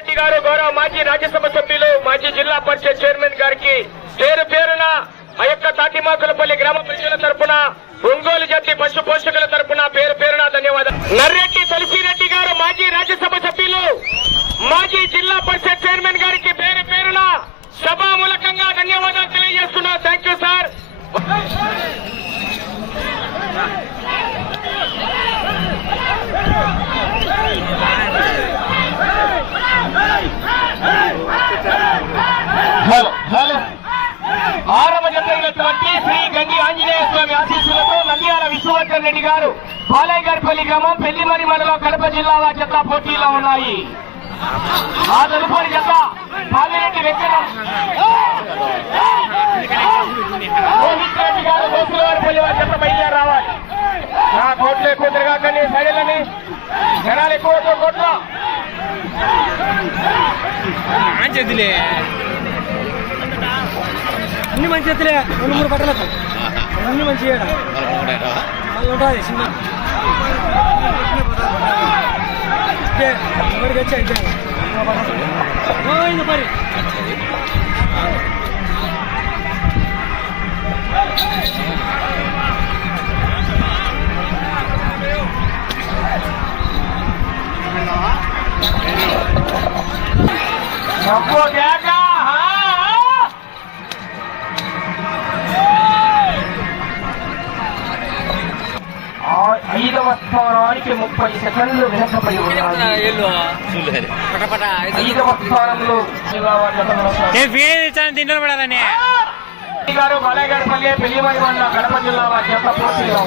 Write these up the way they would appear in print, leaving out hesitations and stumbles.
గారు గౌరవ మాజీ రాజ్యసభ సభ్యులు మాజీ జిల్లా పరిషత్ చైర్మన్ గారికి పేరు పేరున ఆ యొక్క తాటిమాకులపల్లి గ్రామ ప్రజల తరపున ఒంగోలు జాతి పశు పోషకుల తరపున పేరు పేరున ధన్యవాదాలు. నర్రెడ్డి తులసిరెడ్డి గారు మాజీ రాజ్యసభ సభ్యులు మాజీ జిల్లా పరిషత్ చైర్మన్ గారికి పేరు పేరున సభామూలకంగా ధన్యవాదాలు తెలియజేస్తున్నా. Thank you sir. ఆరవ జతైనటువంటి శ్రీ గంగి ఆంజనేయ స్వామి ఆశీస్సులతో నంద్యాల విశ్వవర్ధన్ రెడ్డి గారు బాలయ్యగారిపల్లి గ్రామం పెళ్లిమరి మండలం కడప జిల్లా జత పోటీలో ఉన్నాయి. ఆ తదుపరి జత పాలిరెడ్డి వెంకటం రోహిత్ రెడ్డి గారు గోకులవారిపల్లి వారి జత బయలుదేరి రావాలి. ఆ కోట్లు ఎక్కువ తిరగాకని సైడ్లని జనాలు ఎక్కువ కోట్ల అన్ని మంచి ఎత్తులే 2-3 పట్టలకు అన్ని మంచి ఉంటుంది సినిమా ఎవరికి వచ్చి అయితే పరి ఐదవ స్థానానికి 30 సెకండ్లు వెనకబడి ఉన్నాయి. ఐదవ స్థానంలో గారు బాలయ్యగారిపల్లి పెళ్లిమరి మండలం కడప జిల్లా వారి జత పోటీలో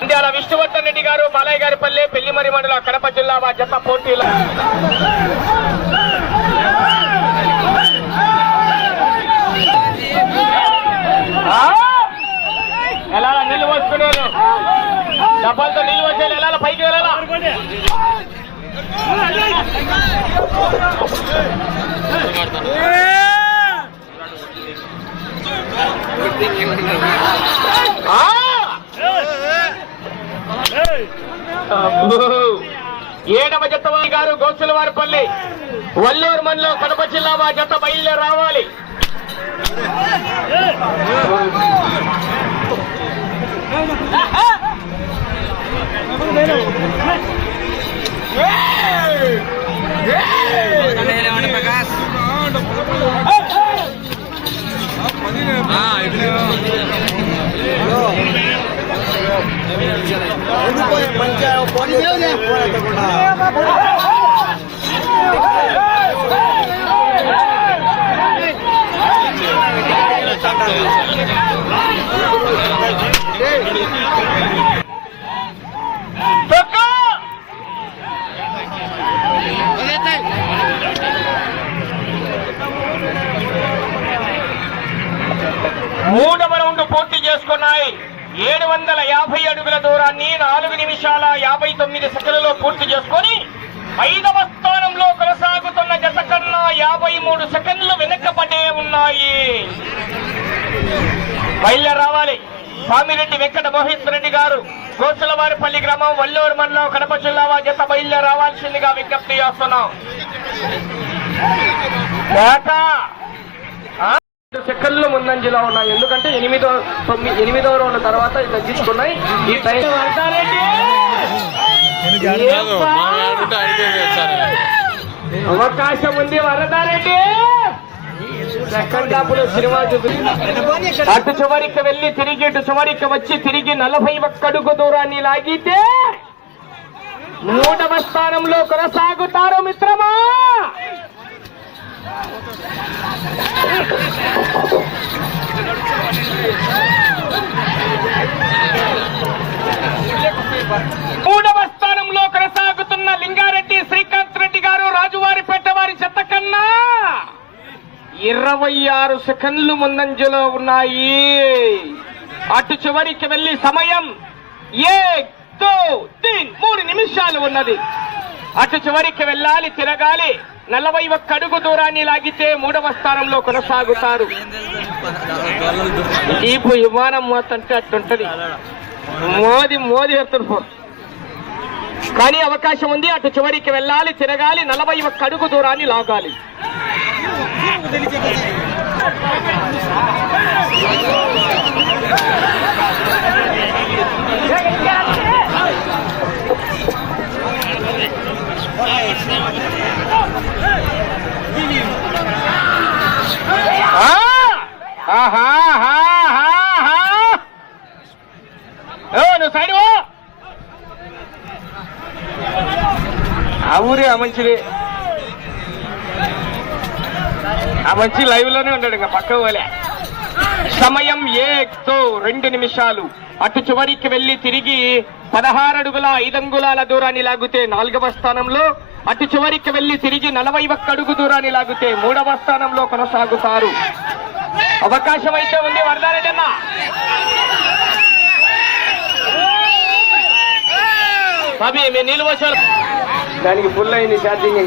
నంద్యాల విష్ణువర్ధన్ రెడ్డి గారు బాలయ్యగారిపల్లి పెళ్లిమరి మండలం కడప జిల్లా వారి జత పోటీలో ఎలా నీళ్ళు పోసుకునేది డబ్బాలతో నీళ్ళు వచ్చేది ఎలా పైకి వెళ్ళాలా ఏడవ జత గారు గోసులవారిపల్లి వల్లూరు మండలం కడప జిల్లా వారి జత బయలుదేరి రావాలి. మూడవ రౌండ్ పూర్తి చేసుకున్నాయి. 750 అడుగుల దూరాన్ని 4 నిమిషాల 59 సెకండ్లలో పూర్తి చేసుకొని 5వ స్థానంలో కొనసాగుతున్న జత కన్నా 53 సెకండ్లు వెనకబడే ఉన్నాయి. బయలుదేరి రావాలి. స్వామిరెడ్డి వెంకట మోహిత్ రెడ్డి గారు గోసులవారిపల్లి గ్రామం వల్లూరు మండలం కడప జిల్లా వారి జత బయలుదేరి రావాల్సిందిగా విజ్ఞప్తి చేస్తున్నాం. సెకండ్లు ముందంజలో ఉన్నాయి. ఎందుకంటే 8వ రౌండ్ తర్వాత తగ్గించుకున్నాయి. ఈ టైం అవకాశం ఉంది. వరదారెడ్డి సెకండ్ హాఫ్ లో సినిమా అటు చివరికి వెళ్లి తిరిగి ఇటు చివరికి వచ్చి తిరిగి 41 అడుగు దూరాన్ని లాగితే 3వ స్థానంలో కొనసాగుతారు మిత్రమా. మూడవ స్థానంలో కొనసాగుతున్న లింగారెడ్డి శ్రీ 26 సెకండ్లు ముందంజలో ఉన్నాయి. అటు చివరికి వెళ్లి సమయం 3 నిమిషాలు ఉన్నది. అటు చివరికి వెళ్ళాలి, తిరగాలి. 41 అడుగు దూరాన్ని లాగితే 3వ స్థానంలో కొనసాగుతారు. ఈపు విమానం మోతంటే అట్టుంటది, మోది ఎత్తుడు. కానీ అవకాశం ఉంది. అటు చివరికి వెళ్ళాలి, తిరగాలి. 41 అడుగు దూరాన్ని లాగాలి. నువ్వు సైడ్ ఆ ఊరే ఆ మంచిది. ఆ మంచి లైవ్ లోనే ఉంటాడు, ఇంకా పక్క పోలే. సమయం 2 నిమిషాలు. అటు చివరికి వెళ్లి తిరిగి 16 అడుగుల 5 అంగుళాల దూరాన్ని లాగితే 4వ స్థానంలో, అటు చివరికి వెళ్లి తిరిగి 41 అడుగు దూరాన్ని లాగితే 3వ స్థానంలో కొనసాగుతారు. అవకాశం అయితే ఉంది. వరదారెడ్డి అన్న బాబీ మీ నీళ్ళు వచ్చారు. దానికి ఫుల్ అయింది ఛార్జింగ్.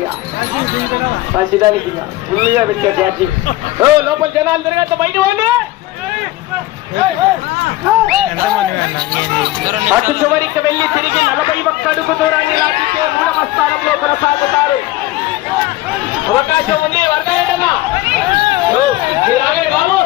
దానికి ఫుల్గా పెట్టే ఛార్జింగ్. లోపల జనాలు తిరగద్దు, బయట పోండి. అటు చివరికి వెళ్లి తిరిగి 41 అడుగు దూరాన్ని లాగితే 3వ స్థానంలో కొనసాగుతారు. అవకాశం ఉంది. వరదలేదన్నా బాబు